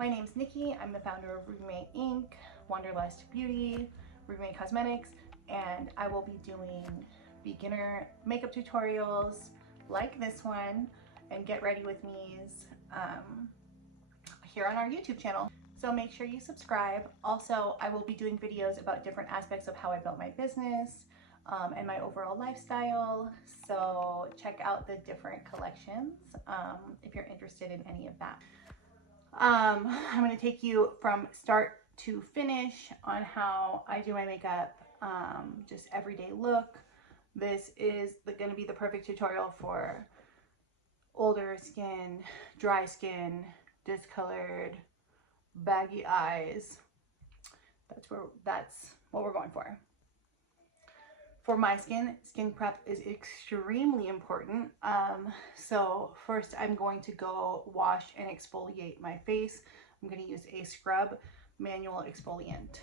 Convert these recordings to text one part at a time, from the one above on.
My name's Nikki. I'm the founder of Ruby Inc., Wanderlust Beauty, Ruby Cosmetics, and I will be doing beginner makeup tutorials like this one and get ready with me's here on our YouTube channel. So make sure you subscribe. Also, I will be doing videos about different aspects of how I built my business and my overall lifestyle. So check out the different collections if you're interested in any of that. I'm going to take you from start to finish on how I do my makeup, just everyday look. This is going to be the perfect tutorial for older skin, dry skin, discolored, baggy eyes. That's what we're going for. For my skin prep is extremely important. So first I'm going to go wash and exfoliate my face. I'm going to use a scrub manual exfoliant.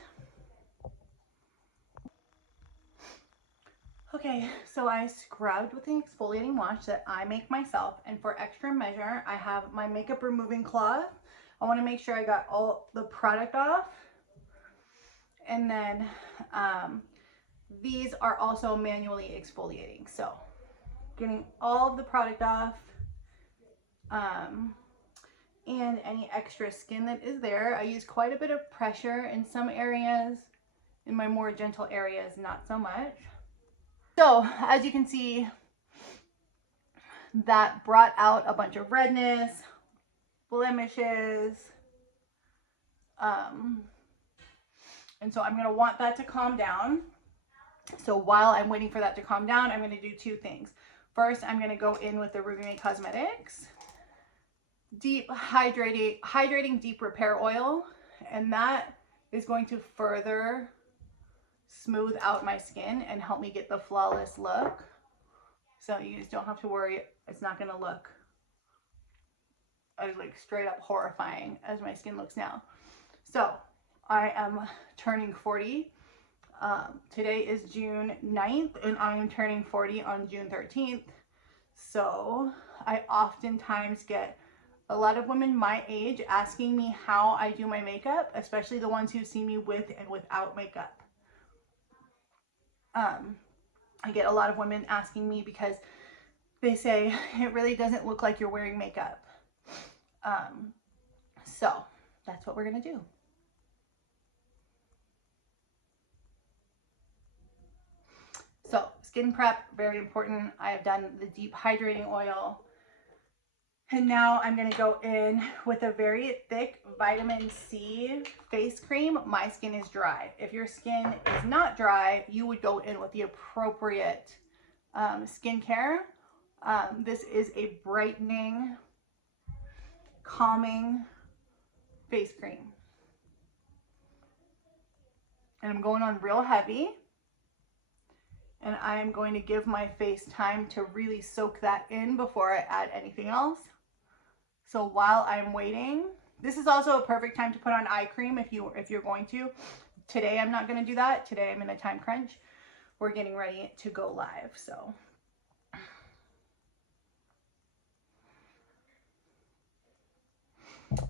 Okay, so I scrubbed with an exfoliating wash that I make myself, and for extra measure I have my makeup removing cloth. I want to make sure I got all the product off, and then these are also manually exfoliating, so getting all of the product off and any extra skin that is there. I use quite a bit of pressure in some areas, in my more gentle areas not so much. So as you can see, that brought out a bunch of redness, blemishes, and so I'm going to want that to calm down. So while I'm waiting for that to calm down, I'm going to do two things. First, I'm going to go in with the Ruby Cosmetics deep hydrating deep repair oil, and that is going to further smooth out my skin and help me get the flawless look. So you just don't have to worry, it's not going to look like straight up horrifying as my skin looks now. So I am turning 40. Today is June 9th and I'm turning 40 on June 13th. So I oftentimes get a lot of women my age asking me how I do my makeup, especially the ones who see me with and without makeup. I get a lot of women asking me because they say it really doesn't look like you're wearing makeup. So that's what we're gonna do. So skin prep, very important. I have done the deep hydrating oil. And now I'm going to go in with a very thick vitamin C face cream. My skin is dry. If your skin is not dry, you would go in with the appropriate skincare. This is a brightening, calming face cream. And I'm going on real heavy. And I am going to give my face time to really soak that in before I add anything else. So while I'm waiting, this is also a perfect time to put on eye cream if you're going to. Today I'm not going to do that. Today I'm in a time crunch. We're getting ready to go live. So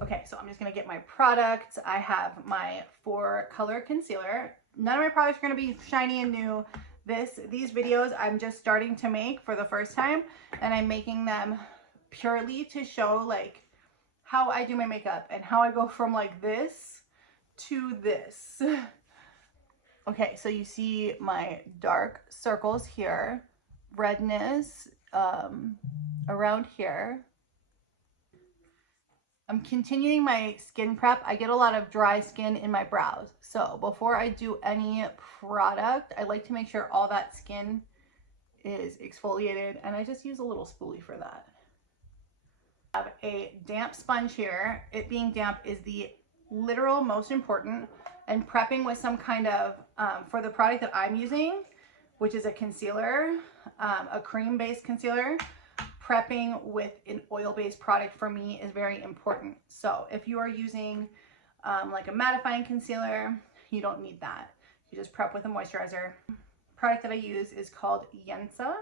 okay, so I'm just going to get my products. I have my 4-color concealer. None of my products are going to be shiny and new. These videos I'm just starting to make for the first time, and I'm making them purely to show like how I do my makeup and how I go from like this to this. Okay, so you see my dark circles here, redness around here. I'm continuing my skin prep. I get a lot of dry skin in my brows. So before I do any product, I like to make sure all that skin is exfoliated, and I just use a little spoolie for that. I have a damp sponge here. It being damp is the literal most important, and prepping with some kind of, for the product that I'm using, which is a concealer, a cream-based concealer, prepping with an oil-based product for me is very important. So if you are using like a mattifying concealer, you don't need that. You just prep with a moisturizer. Product that I use is called Yensa,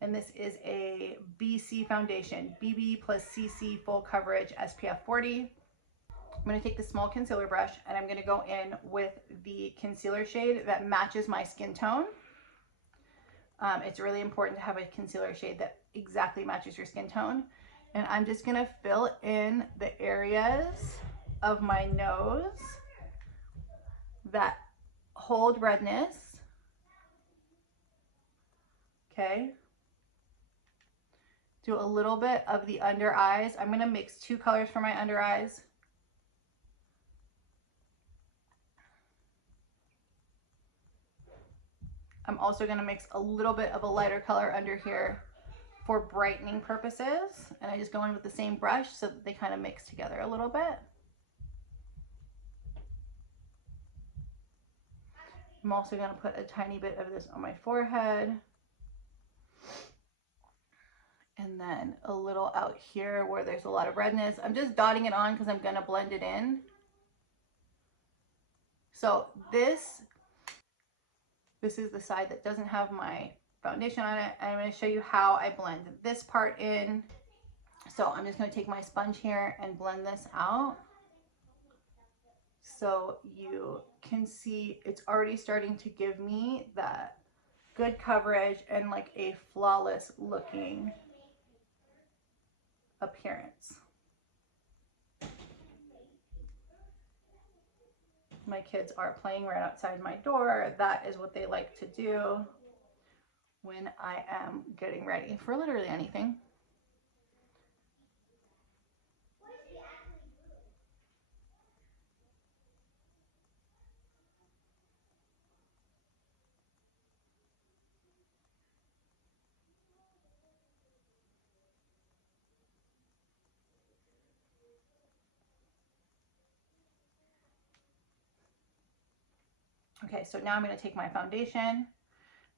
and this is a BC foundation, BB plus CC full coverage SPF 40. I'm going to take the small concealer brush and I'm going to go in with the concealer shade that matches my skin tone. It's really important to have a concealer shade that exactly matches your skin tone. And I'm just going to fill in the areas of my nose that hold redness. Okay. Do a little bit of the under eyes. I'm going to mix 2 colors for my under eyes. I'm also going to mix a little bit of a lighter color under here for brightening purposes. And I just go in with the same brush so that they kind of mix together a little bit. I'm also going to put a tiny bit of this on my forehead. And then a little out here where there's a lot of redness. I'm just dotting it on because I'm going to blend it in. So this is the side that doesn't have my foundation on it. And I'm going to show you how I blend this part in. So I'm just going to take my sponge here and blend this out. So you can see it's already starting to give me that good coverage and like a flawless looking appearance. My kids are playing right outside my door. That is what they like to do when I am getting ready for literally anything. Okay, so now I'm going to take my foundation,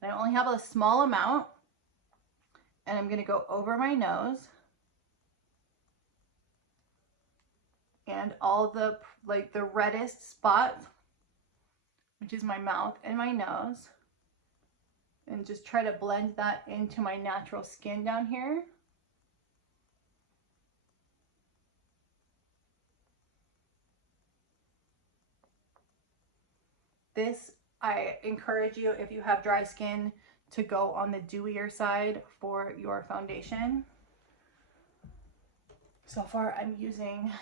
and I only have a small amount, and I'm going to go over my nose and all the like the reddest spot, which is my mouth and my nose, and just try to blend that into my natural skin down here. This, I encourage you, if you have dry skin, to go on the dewier side for your foundation. So far, I'm using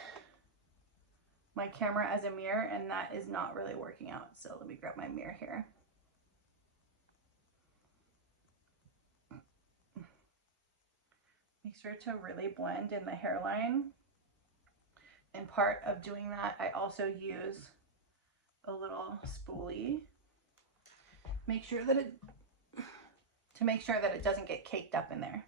my camera as a mirror, and that is not really working out. So let me grab my mirror here. Make sure to really blend in the hairline. And part of doing that, I also use a little spoolie. Make sure that it doesn't get caked up in there.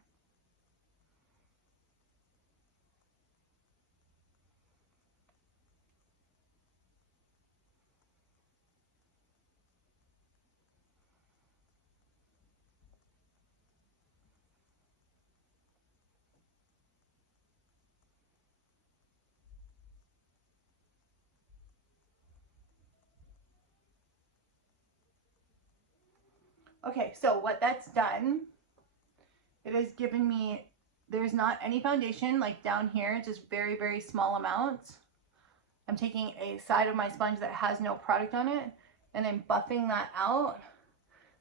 Okay, so what that's done, it has given me, there's not any foundation like down here, just very, very small amounts. I'm taking a side of my sponge that has no product on it, and I'm buffing that out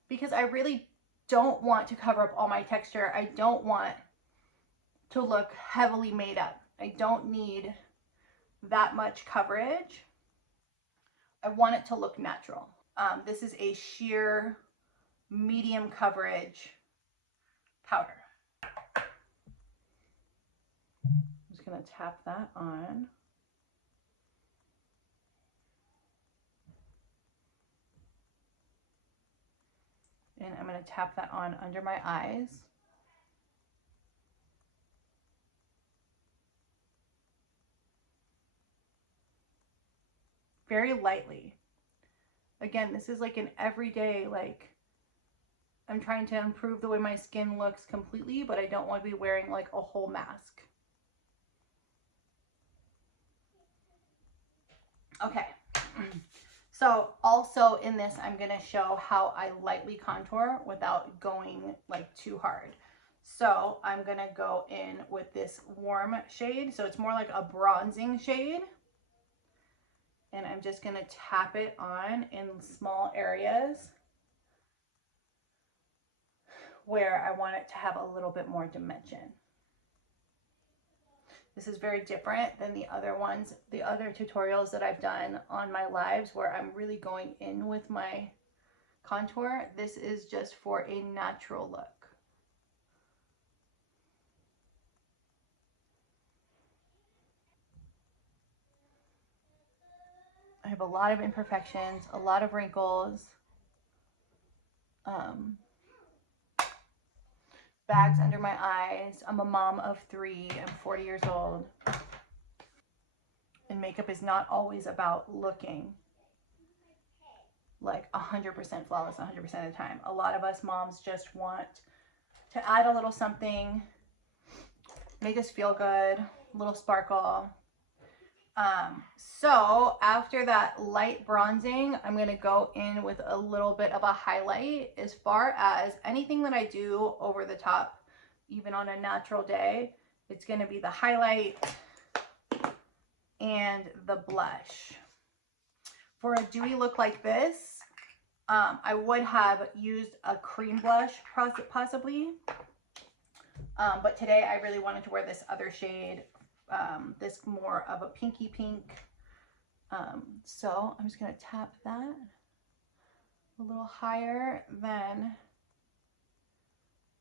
because I really don't want to cover up all my texture. I don't want to look heavily made up. I don't need that much coverage. I want it to look natural. This is a sheer medium coverage powder. I'm just going to tap that on. And I'm going to tap that on under my eyes. Very lightly. Again, this is like an everyday, like, I'm trying to improve the way my skin looks completely, but I don't want to be wearing like a whole mask. Okay. So also in this, I'm going to show how I lightly contour without going like too hard. So I'm going to go in with this warm shade. So it's more like a bronzing shade. And I'm just going to tap it on in small areas where I want it to have a little bit more dimension. This is very different than the other ones, the other tutorials that I've done on my lives where I'm really going in with my contour. This is just for a natural look. I have a lot of imperfections, a lot of wrinkles, bags under my eyes. I'm a mom of 3. I'm 40 years old. And makeup is not always about looking like 100% flawless 100% of the time. A lot of us moms just want to add a little something, make us feel good, a little sparkle. So after that light bronzing, I'm going to go in with a little bit of a highlight. As far as anything that I do over the top, even on a natural day, it's going to be the highlight and the blush. For a dewy look like this, I would have used a cream blush possibly, but today I really wanted to wear this other shade, this more of a pinky pink. So I'm just going to tap that a little higher than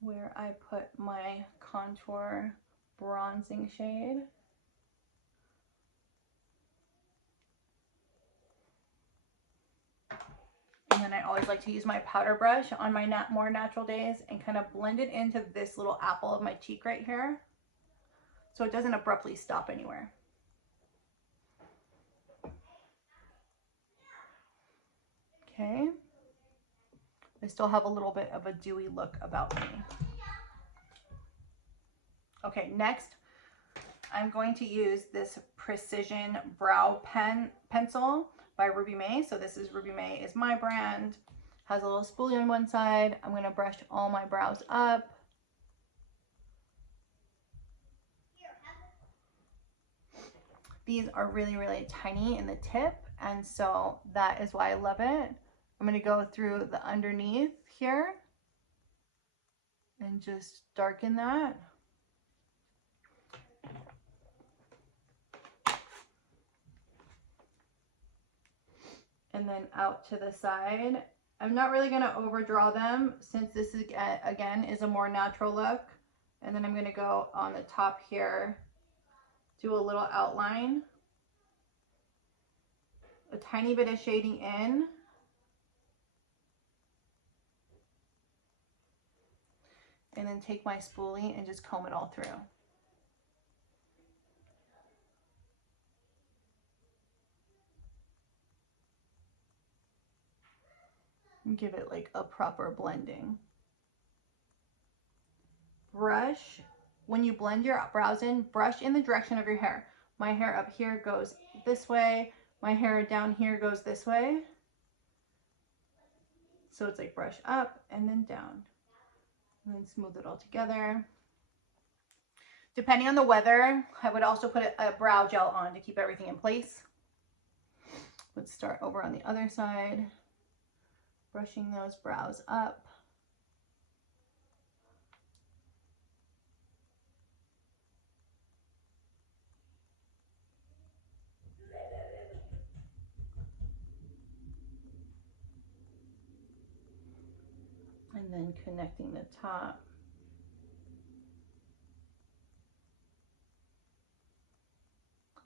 where I put my contour bronzing shade. And then I always like to use my powder brush on my more natural days and kind of blend it into this little apple of my cheek right here, so it doesn't abruptly stop anywhere. Okay. I still have a little bit of a dewy look about me. Okay, next I'm going to use this Precision Brow Pencil by Ruby May. So this is Ruby May is my brand. Has a little spoolie on one side. I'm going to brush all my brows up. These are really, really tiny in the tip, and so that is why I love it. I'm going to go through the underneath here and just darken that. And then out to the side. I'm not really going to overdraw them since this is, again, is a more natural look. And then I'm going to go on the top here, do a little outline, a tiny bit of shading in, and then take my spoolie and just comb it all through. And give it like a proper blending. Brush, when you blend your brows in, brush in the direction of your hair. My hair up here goes this way, my hair down here goes this way. So it's like brush up and then down. And then smooth it all together. Depending on the weather, I would also put a brow gel on to keep everything in place. Let's start over on the other side. Brushing those brows up. And then connecting the top.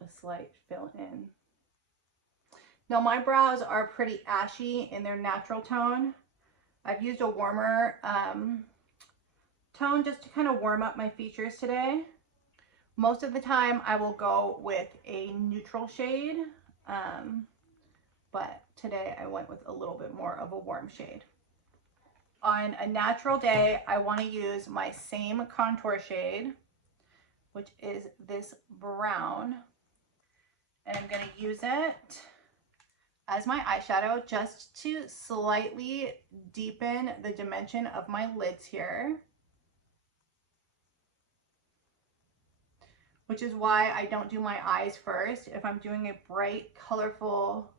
A slight fill in. Now my brows are pretty ashy in their natural tone. I've used a warmer tone just to kind of warm up my features today. Most of the time I will go with a neutral shade, but today I went with a little bit more of a warm shade. On a natural day, I want to use my same contour shade, which is this brown, and I'm going to use it as my eyeshadow just to slightly deepen the dimension of my lids here. which is why I don't do my eyes first. If I'm doing a bright, colorful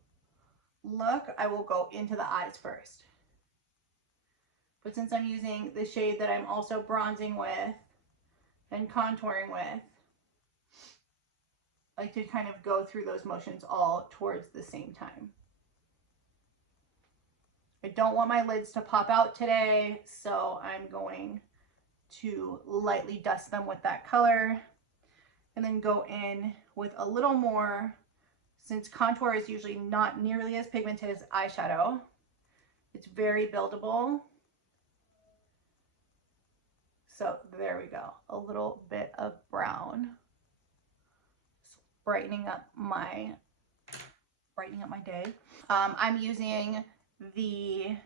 look, I will go into the eyes first. But since I'm using the shade that I'm also bronzing with and contouring with, I like to kind of go through those motions all towards the same time. I don't want my lids to pop out today, so I'm going to lightly dust them with that color and then go in with a little more, since contour is usually not nearly as pigmented as eyeshadow. It's very buildable. So there we go, a little bit of brown, brightening up my day. I'm using the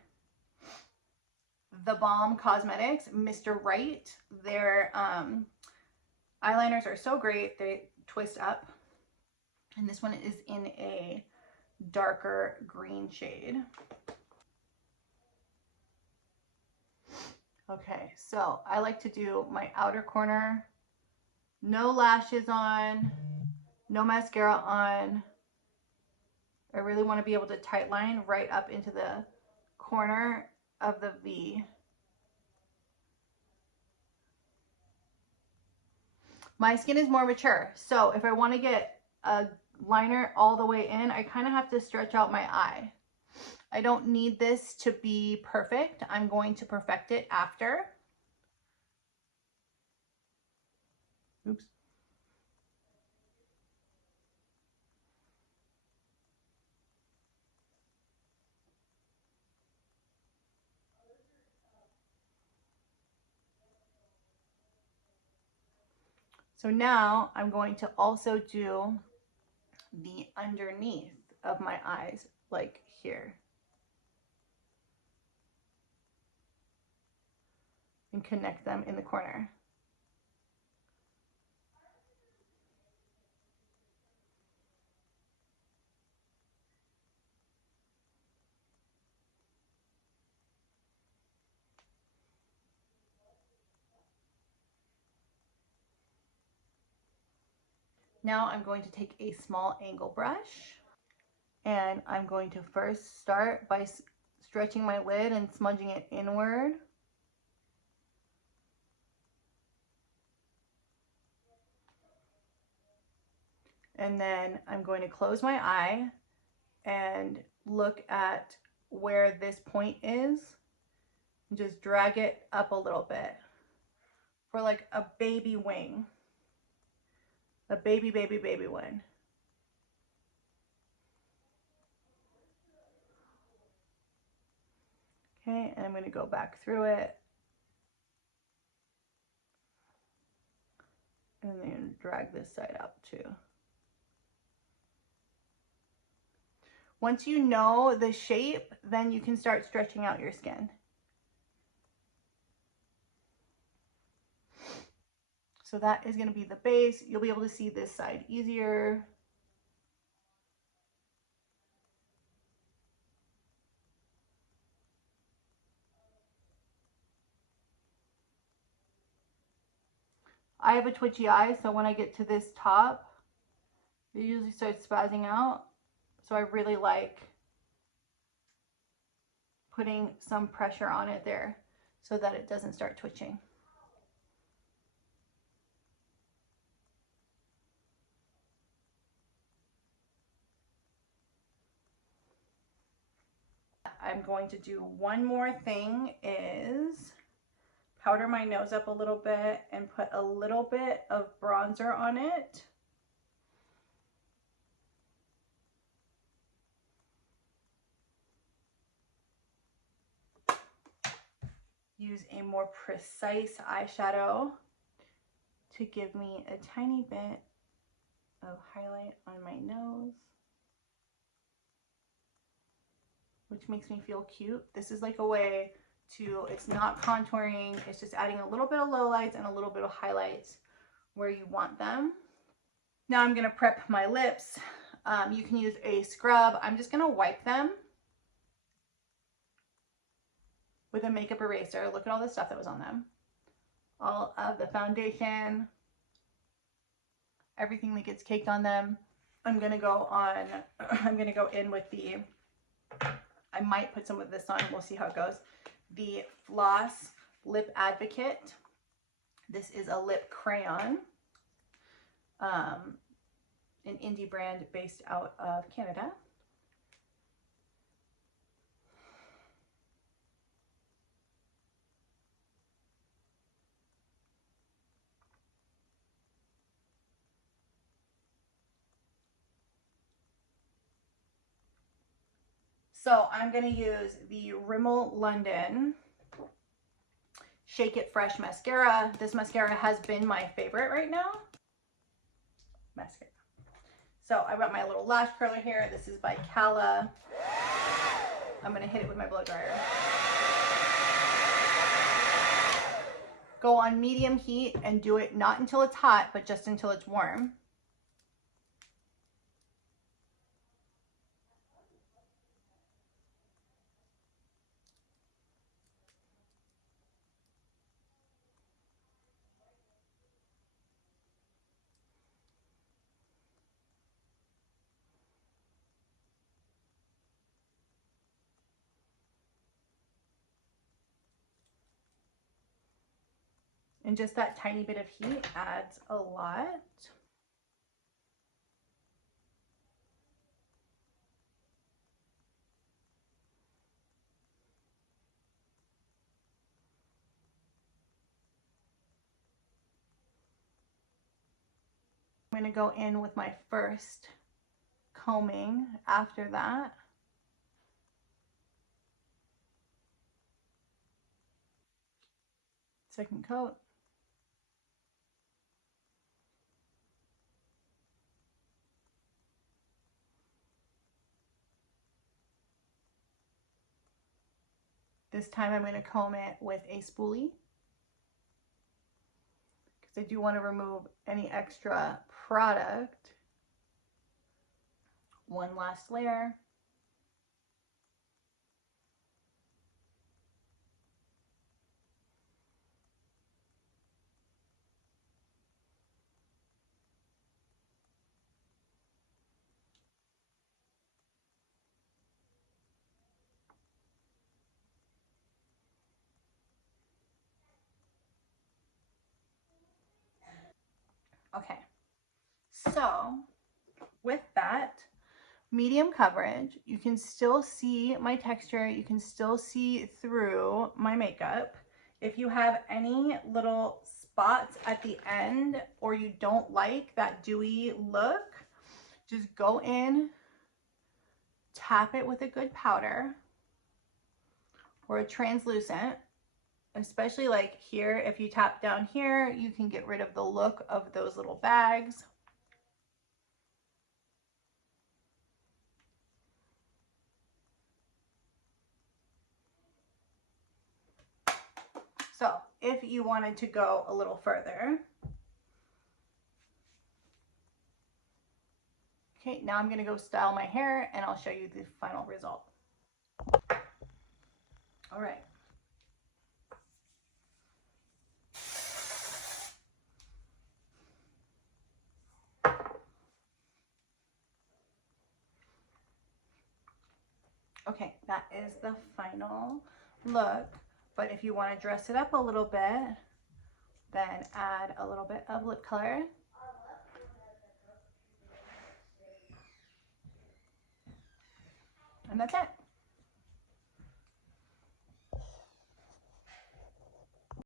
Balm Cosmetics Mr. Right. Their eyeliners are so great, they twist up, and this one is in a darker green shade. Okay, so I like to do my outer corner, no lashes on, no mascara on. I really want to be able to tight line right up into the corner of the V. My skin is more mature, so if I want to get a liner all the way in, I kind of have to stretch out my eye. I don't need this to be perfect. I'm going to perfect it after. Oops. So now I'm going to also do the underneath of my eyes, like here. And connect them in the corner. Now I'm going to take a small angle brush, and I'm going to first start by stretching my lid and smudging it inward. And then I'm going to close my eye and look at where this point is and just drag it up a little bit for like a baby wing, a baby wing. Okay, and I'm going to go back through it and then drag this side up too. Once you know the shape, then you can start stretching out your skin. So that is going to be the base. You'll be able to see this side easier. I have a twitchy eye, so when I get to this top, it usually starts spazzing out. So I really like putting some pressure on it there so that it doesn't start twitching. I'm going to do one more thing, is powder my nose up a little bit and put a little bit of bronzer on it. Use a more precise eyeshadow to give me a tiny bit of highlight on my nose, which makes me feel cute. This is like a way to, it's not contouring, it's just adding a little bit of lowlights and a little bit of highlights where you want them. Now I'm gonna prep my lips. You can use a scrub. I'm just gonna wipe them with a makeup eraser. Look at all the stuff that was on them. All of the foundation, everything that gets caked on them. I'm gonna go in with the, I might put some of this on, we'll see how it goes. The Floss Lip Advocate. This is a lip crayon, an indie brand based out of Canada. So I'm going to use the Rimmel London Shake It Fresh mascara. This mascara has been my favorite right now. Mascara. So I've got my little lash curler here. This is by Cala. I'm going to hit it with my blow dryer. Go on medium heat and do it not until it's hot, but just until it's warm. And just that tiny bit of heat adds a lot. I'm going to go in with my first combing after that. Second coat. This time I'm going to comb it with a spoolie because I do want to remove any extra product. One last layer. Okay, so with that, medium coverage, you can still see my texture, you can still see through my makeup. If you have any little spots at the end or you don't like that dewy look, just go in, tap it with a good powder or a translucent. Especially like here, if you tap down here, you can get rid of the look of those little bags. So if you wanted to go a little further, okay, now I'm gonna go style my hair and I'll show you the final result. All right. Okay, that is the final look. But if you want to dress it up a little bit, then add a little bit of lip color. And that's it.